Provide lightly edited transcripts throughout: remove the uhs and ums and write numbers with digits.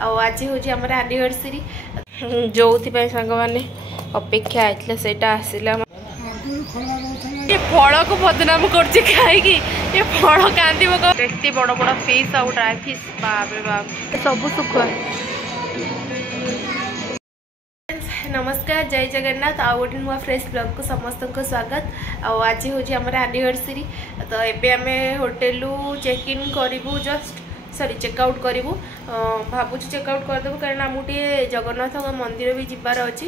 आज हूँ आम एनिवर्सरी जो सांग मैंने अपेक्षा होता से आसला ये फल को बदनाम कर खाई फल कांदी बड़ बड़ फिश आउ ड्राई फिश बाप रे बाप सब सुखुआ। नमस्कार जय जगन्नाथ आउ गोटे नुआ फ्रेश ब्लॉग को समस्त को स्वागत। आज हूँ आम एनिवर्सरी तो एबे आम होटेल चेक इन करूँ जस्ट सॉरी चेकआउट करूँ भावुँ चेकआउट करदेबू कारण आम गोटे जगन्नाथ मंदिर भी जबार अच्छी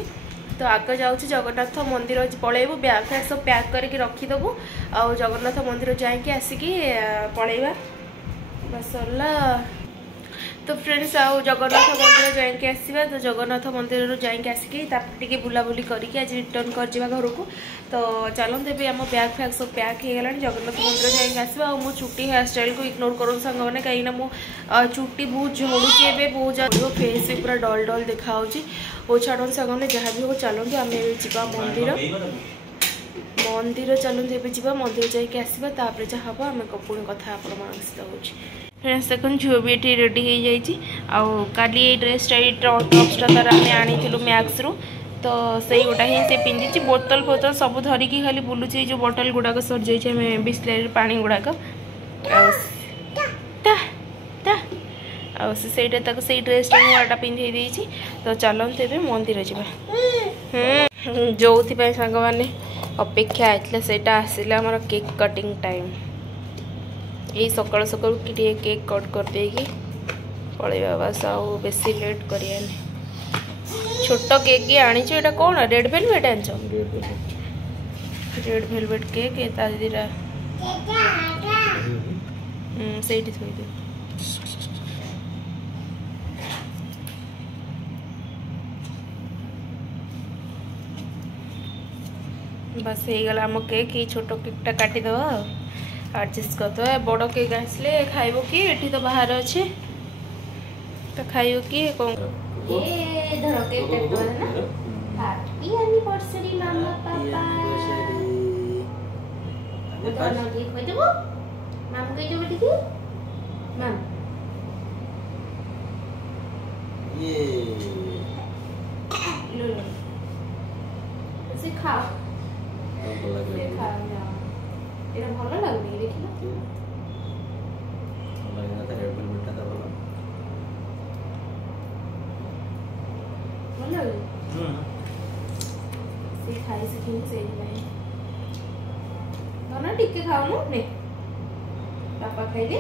तो आग जाऊँ जगन्नाथ मंदिर पलैबू बैग फैग सब पैक करके रखीदेबू आ जगन्नाथ मंदिर जाकि आसिकी पलैबा बस सरला। तो फ्रेंड्स आउ जगन्नाथ मंदिर जाकि आसवा तो जगन्नाथ मंदिर जाकि आसिकी टे बुलाबुली करके आज रिटर्न कर घर को तो चलते भी आम बैग फैग सब पैक हो गला जगन्नाथ मंदिर जाकि आसवा आ मो चुटी हेयर स्टाइल को इग्नोर करूँ सांग मैंने कहीं मो चुटी बहुत झड़ुची एवं बहुत ज्यादा फेस भी पूरा डल डल देखा वो छाड़ सांग मैंने जहाँ भी हो चलते आम जा मंदिर चलते ए जा मंदिर जाकि आसवा तापर जहाँ हम आम पुणी कथा आप फ्रेंड्स देखो झील भी ये रेडी हो जाली ड्रेसटा टॉप्सटा तार आम आनी मैक्स रु तो सही गोटा ही से पिंधि बोतल फोतल सब धरिकी खाली बुलूची जो बोतल गुड़ाक सर जाइए बिस्लेरी पानी गुड़ाक आईटा से ड्रेसटा नुआटा पिंधे तो चलते ए मंदिर जा जो सांग मैंने अपेक्षा होता से आसला आमर केक कटिंग टाइम यही सकाल सकाल कि केक कट कर देगी पलैबा बस आउ बेसी लेट करिया छोट केक ये आनी एटा कौन रेड वेलवेट आन रेड वेलवेट केक दीरा से बस हो गला आम केक ये छोट केकटा काटिदेव एडजस्ट करदे बड़ केक आसले खाइब कि ये तो बाहर अच्छे तो खाइब कि कौन धर केक हैप्पी एनिवर्सरी मामा पापा दोनों के खोइ देबो मामू कहि देबो ठीक माम ये लो से खाओ से खाओ एरा भलो लागनी देखिना लगना त रेड वेलवेट ता भलो भलो से खाई से नहीं दोना टिके खाओ मु ने पापा खाई दे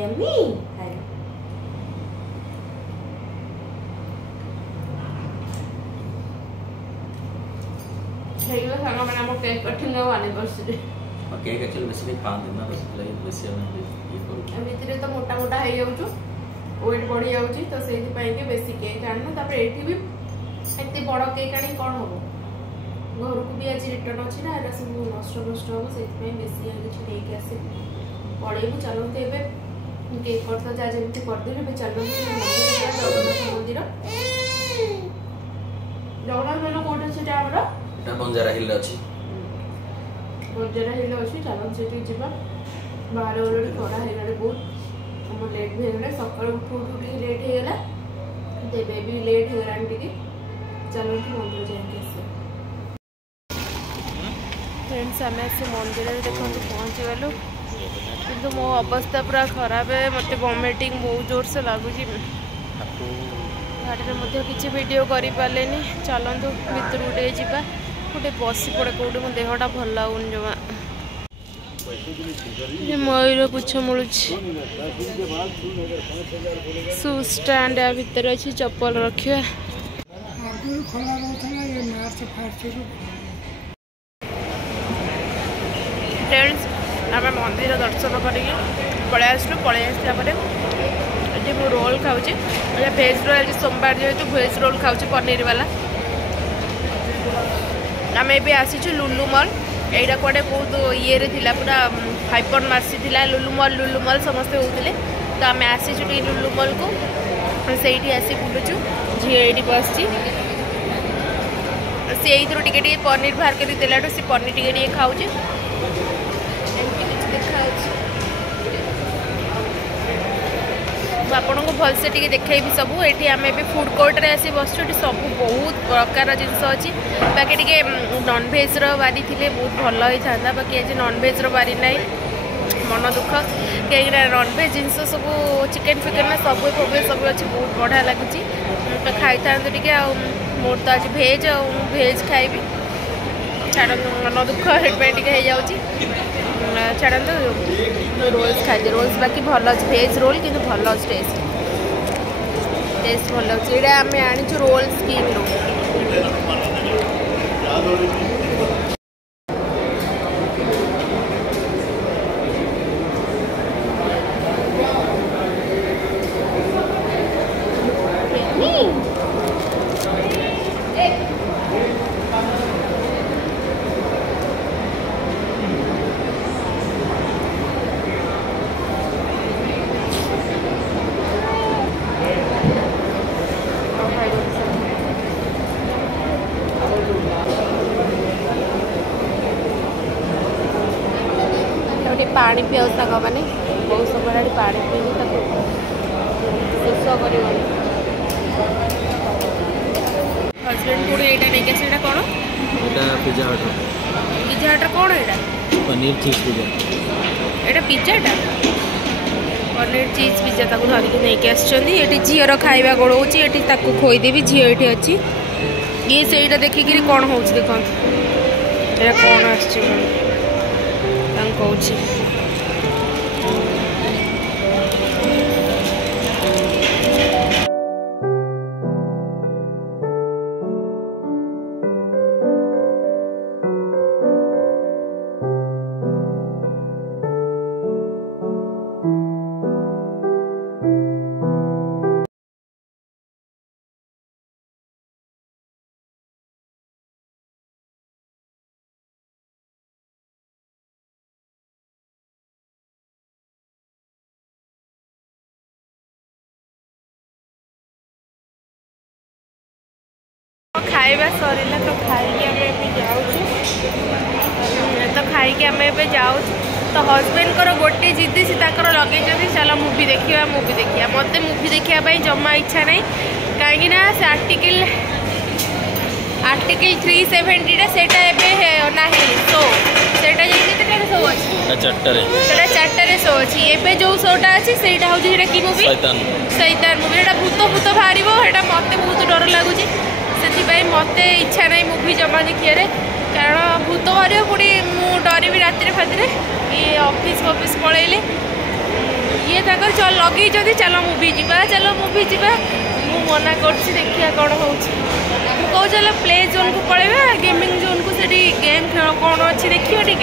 यम्मी खाई cake cutting anniversary cake actually बेसी नहीं खान देना बस लगे बेसी ये करू एमितिरे तो मोटा मोटा हे जाउछु वेट बढ़ी जाउछि तो सेहि पई के बेसी केक आननो तापर एठी भी एते बड़ केक आनी कोन होबो घर को भी आज रिटर्न अछि ना एरा सब नष्ट नष्ट हो सेहि पई बेसी आ किछ नै के आसे पड़ेबु चलते एबे केक कट तो जा जेमति कर देले बे चलते मंदिर जगन्नाथ मन कोठे सेटा हमरा एटा बंजारा हिल अछि बंजारा हिल अछि चलन सेठी जिबा बाहर ऑलरेडी खड़ा हे गले बहुत हम लेट भी गले सकाळ उठ उठ टी लेट हे गला देबे भी लेट हे गला टी चलन मंदिर जाके से फ्रेंड्स हमें से मंदिर रे देखो पहुंच गलो किंतु मो अवस्था पूरा खराब है मते वॉमिटिंग बहुत जोर से लागुची गाड़ी रे मध्य किछि वीडियो करि पालेनी चलंतु भीतर उडे जिबा गोटे बसी पड़े कौटे मो देहटा भल लगुन जमा मयूर पुछ मिलूँ शू स्टैंड या भितर अच्छी चप्पल रखा फ्रेंड्स आम मंदिर दर्शन करके पलि आसलु पलि आसला मु रोल खाऊँ भेज रोल सोमवार जेहेतु भेज रोल खाऊँ पनीर वाला आम ए आसीचु लुलु मॉल यहाँ कौटे बहुत ये थिला पूरा हाइपर मार्सी थिला लुलु मॉल समस्ते होते तो आम आसीचु लुलु मॉल को से आसी बुलुचु झी ये बस सी टे पनीर बाहर कर देला सी पनीर टे खाऊँ देखा आपन को भलसे टी देखी सब ये आम ए फुड कोर्ट रे आसी बस सब बहुत प्रकार जिनस अच्छी बाकी टी नॉनभेज बारी थे बहुत भल होता था बाकी आज नॉनभेज बारी ना मन दुख कहीं नॉनभेज जिनस सब चिकेन फिकेन सब सब अच्छी बहुत बढ़िया लगुच तो खाई था टे मोर तो आज भेज भेज खाइबी छाड़ मन दुख से जाऊँगी छाड़त रोल्स खाई रोल्स बाकी भल अच्छे भेज रोल कि भल अच्छे टेस्ट टेस्ट भल अच्छे ये आम आनीचु रोल्स किंग पानी पियाऊ साग मैंने बहुत समय पानी पीनी शेष कर हजबैंड को यहाँ नहीं क्या कौन पिज्जा हट पिज्जा हट कौन यहाँ पनीर चीज पिज्जा यहाँ पिज्जाटा पनीर चीज पिज्जा ताको धरिक नहीं आसछंदी झीर खाइबा गोड़ौची ये खोईदेवी झी ये अच्छी ये से देखिक कौन हो देखो ये कौन आछी खाइबा सरीला तो खाई आम जाऊँ तो हजबैंड को गोटे जिद सी लगे चल मूवी देखा मत मूवी देखापी जमा इच्छा ना कहीं से आर्टिकल 370 ना शो से शो अच्छे 4 शो अच्छी एवं जो शोटा अच्छी से कि मूवी शैतान मूवी भूत भूत बाहर मत बहुत डर लगुच से मत इच्छा ना मूवी जमा देखिए कारण भूत बाहर पुणी डरबी राति फाति ये ऑफिस ऑफिस पलैले ये चल लगे चल मूवी जा चल मूवी जा मु मना कर देखिए कौन हो कहूँ चल प्ले जोन को पलैया गेमिंग जोन को से गेम खेल कौन अच्छी देखिए टे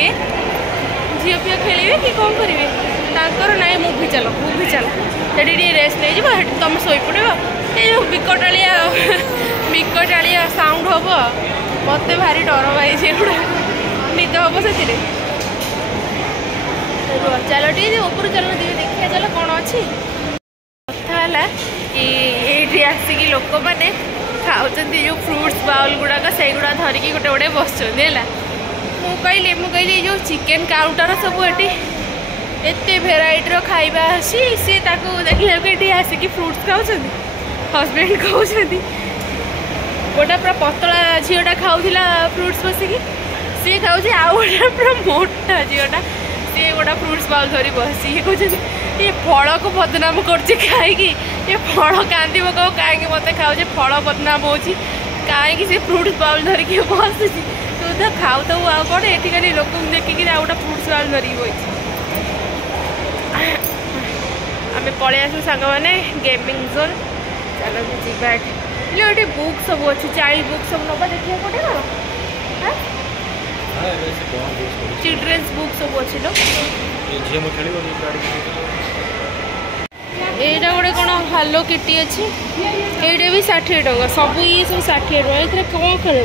झील फील खेलेंगे कि कौन करेंगे तांकर ना मूवी चल से रेस्ट नहीं तुम शोपड़ ये विकटालिया साउंड हम मत भारी डर भाई से निद हम से चल टे ऊपर चल देखिए चल कौन अच्छी कथा कि ये आसिक लोक मैंने खाऊँ जो फ्रुट्स बाउल गुड़ाक से गुड़ा धरिकी गोटे गोटे बस मुझे जो चिकेन काउंटर सब एत भेराइटर खाइबा अच्छी सी देखिए आसिक फ्रुट्स खाऊँ हजबैंड कहते गोटा पूरा पतला झीटा खाऊला फ्रुट्स बसिकी सी खाऊँ आउ गोटे पूरा मोटा झीटा सी गोटा फ्रुट्स बाउल धरी बसी कहते ये फल को बदनाम कर खाई ये फल कांदी पकाओ कहीं मत खाऊ फल बदनाम हो कहीं से फ्रुट्स बाउल धरिकी बस तू तो खाऊ तो आउ कौन ये लोक देखिकी आउ गोटे फ्रुट्स बाउल धरिकी बस आम पलि आसू सांग मैंने गेमिंग जोन चलो जी ये बुक सब अच्छी चाइल्ड बुक सब नवा देखिए कौटे कौन चिल्ड्रेन्स बुक सब अच्छी लो यहाँ गोटे कौन हेलो किटी अच्छी ये भी 60 टका सब ये सब 60 टका ये कौन खेल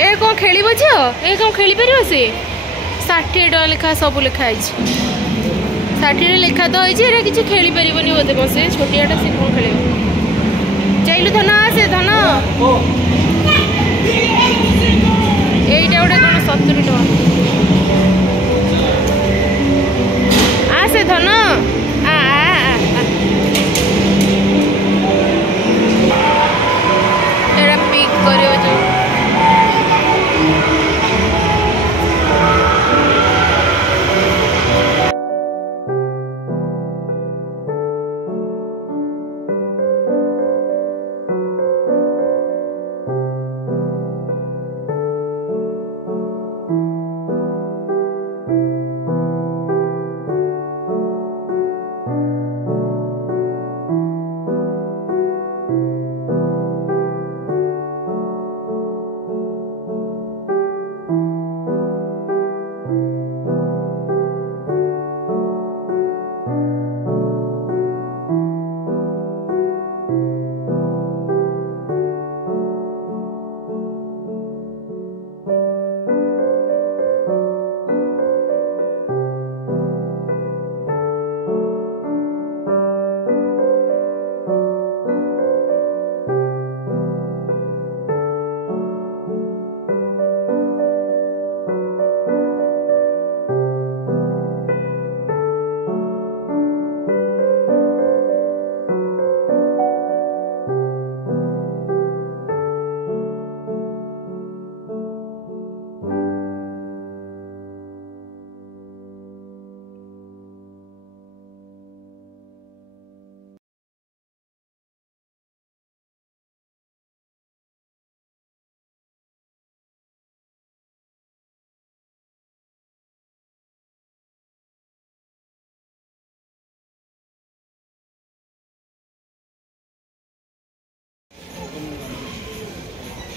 ये कौन खेल झील ये कौन खेल पार सी 60 टका लिखा सब लिखाई 60 लिखा तो होती किसी खेल पार बोधे कौन से छोटियाटा से कौन खेल चाहिए धन आसे धन यहीटा गोटे कौन 70 टका से धन आ एड़ा पिक करियो जो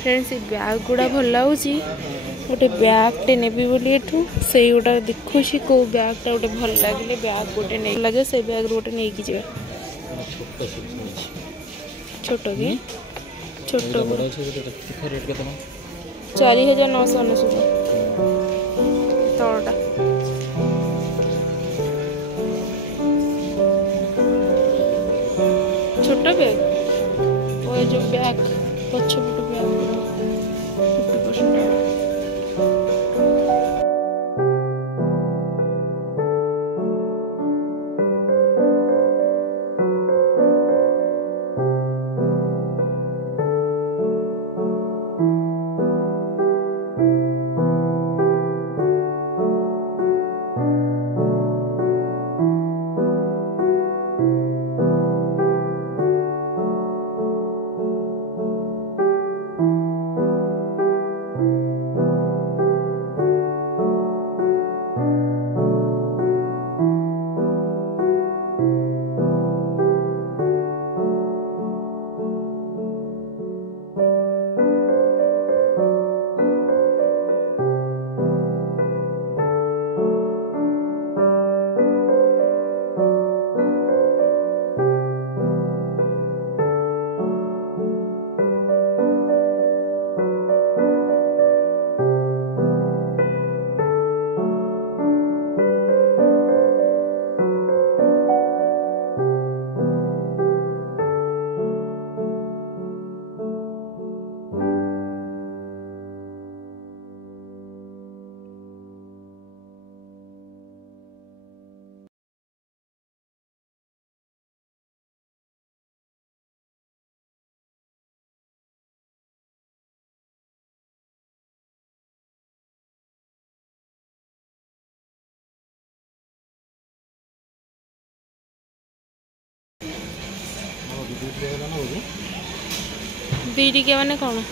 फ्रेंड्स बैग गुड़ा भल लगे गोटे बैगटे नेबी बोली एठू से गोटा देखुची कौ बैगटा गोटे भल लगे बैग गोटे नहीं लगे से बैग गोटे नहीं कि छोट कि छोट 4990 तलटा छोट बैग वो जो बैग पछपट बैग 50% बीड़ी के माने कौन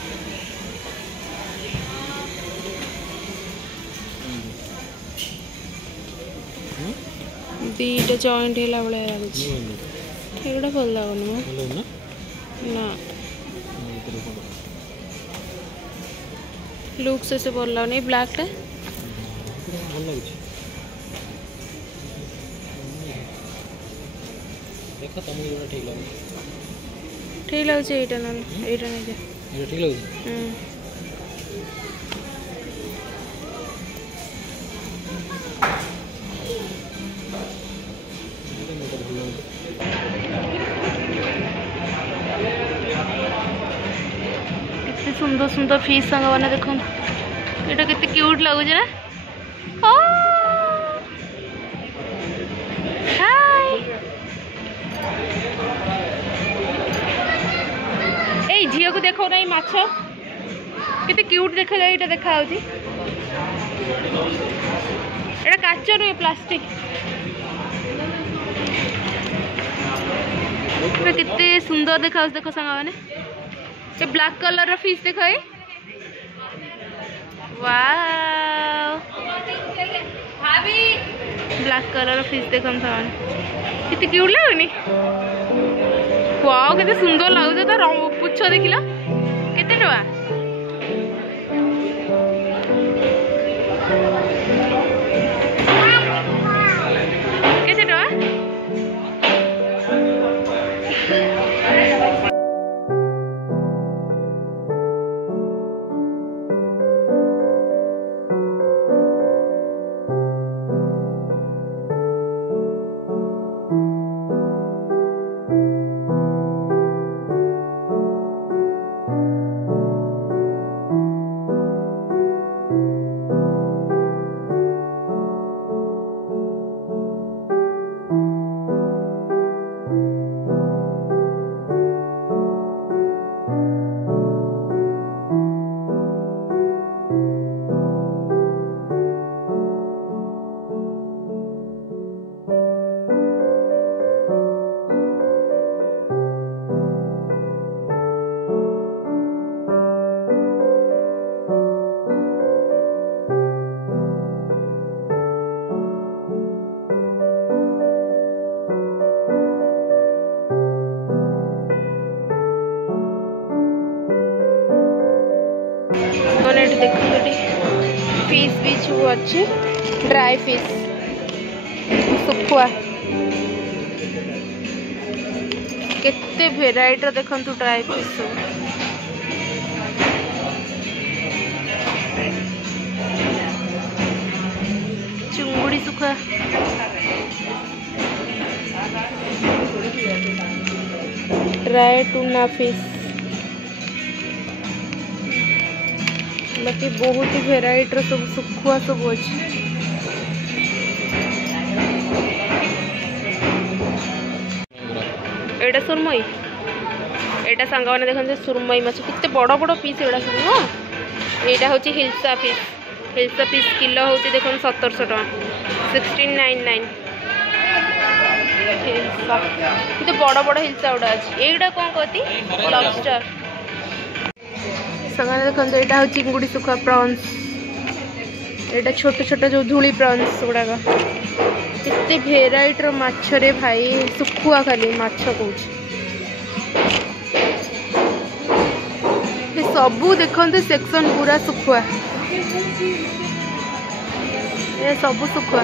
बीटा जॉइंट है भाया लगुच एगुड़ा भल लगुन ना लुक से भल लगुन ब्लैक टा देखो तुम ये ठीक लगे ठीक लगे एटा ना एटा नहीं जा ये ठीक लगे कितने सुंदर सुंदर फिश संग बना देखो एटा कितने क्यूट लगुच ना देखो ना माछ केते क्यूट देखा जाए ये देखा एटा काच नुहे प्लास्टिक केते सुंदर देखा देखो सांग मैंने ये ब्लैक कलर फिश देख ब्लैक कलर फिश देख कितने क्यूट लगुनि वाओ केते सुंदर लगुच तो पुछ देखिल केते टका केते टका फिश भी छू अच्छी ड्राई फिश सुखुआ केते भेराइटर देखंतु ड्राई फिश सब चुंगुड़ी सुखुआ ड्राई टूना फिश बाकी बहुत ही भेराइटर सब सुखुआ सब अच्छे एटा सुरमई एटा सांग मैंने देखते सुरमई माछ कितने बड़ बड़ पीस एटा सब हाँ यहाँ हूँ हिल्सा पीस किलो हूँ देख 1700 टका 1699 हिल्सा कितने बड़ बड़ हिल्सा गुड़ा अच्छे यहीटा कौन कहती लॉबस्टर संगे देखते यहाँ हूँ चिंगुड़ी सुखा प्रॉन्स एटा छोट छोट जो धूली प्रॉन्स गुड़ाक केते भेराइटर माछरे भाई सुखुआ खाली माछ कौच सबू देखते सेक्शन पूरा सुखुआ ये सबू सुखुआ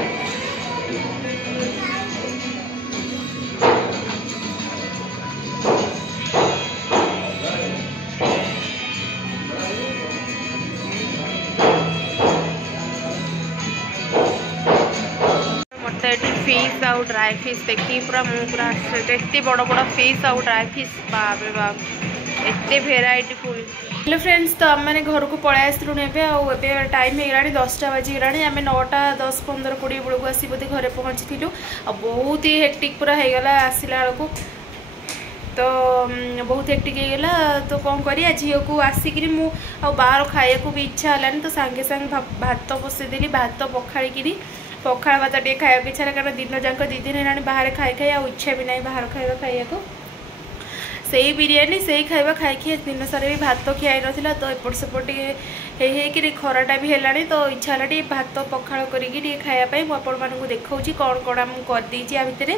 फिश आउ ड्राई फिश देखी पूरा मुझे एत बड़ बड़ फिश आउ ड्राई फिश बाप रे बाप एत भेराइटी फुल हेलो फ्रेंड्स तो आम मैंने घर को पलि आसलु ए टाइम हो 10टा बाजिगला आम 9टा 10 15 20 बेलू आसी बोधे घरे पहुँची आ बहुत ही हेक्टिक पूरा होगला आसला बेलू तो बहुत हेक्टिक होगला तो कौन करिया झील को आसिक बाहर खाया भी इच्छा है तो सांगे सांगे भात बसईदेली भात पखाड़ी पखाड़ भात टे खाया इच्छा है कारण दिन जाक 2 दिन है बाहर खाई खाई आ इच्छा भी ना बाहर खाया खाया से बिरियानी से खाଇବା खाई दिन सारा भी भात खियाई ना तो एपट सेपट हो खराटा भी है तो इच्छा है भात पखाड़ करके खायापी मुझे देखा कौन कौन आम करदे या भितर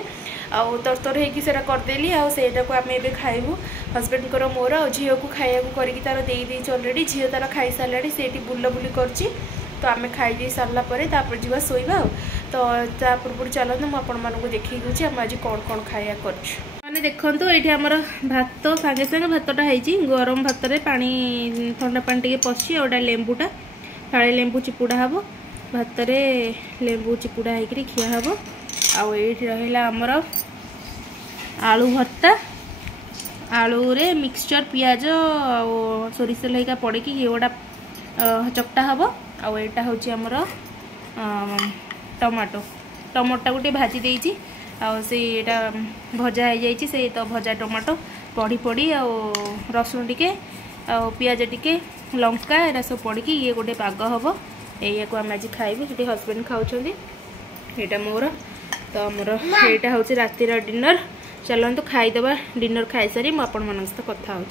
आउ तरतर होकर करदेली आईटा को आम ए खाइबू हजबैंड मोर झील को खाया करके तार दे अलरेडी झील तार खाई सारा से बुलाबुली कर तो आम खाई सारापर जीवा शोवा तो पूर्व चलते मुझे देखी दूसरी आम आज कौन कौन खाया कर देखु ये आमर भात सागे सागे भातटा है गरम भात में पानी ठंडा पानी टे पशि आटा लेंबूटा फाड़े लेंबू चिपुड़ा हम भात में लेंबू चिपुड़ा होकर खिया हम आई आमर आलू भर्ता आलू रे मिक्सचर पियाज सोरिष लगा पड़े गोटा चकटा हम आईटा हूँ आमर टमाटो टमाटो गोटे भाजी देती भजा हो जाए से तो भजा टमाटो पड़ी पड़ी आ रसुण टिके पियाज टिके लंका एरा सब पड़ी ये गोटे पाग हम या आम आज खाइबू ये हजबैंड खाऊँ यहाँ मोर तो मोर यहाँ हूँ रातिर डिनर चलतु खाईदे डिनर खाई सारी मुझे सहित कथा हो।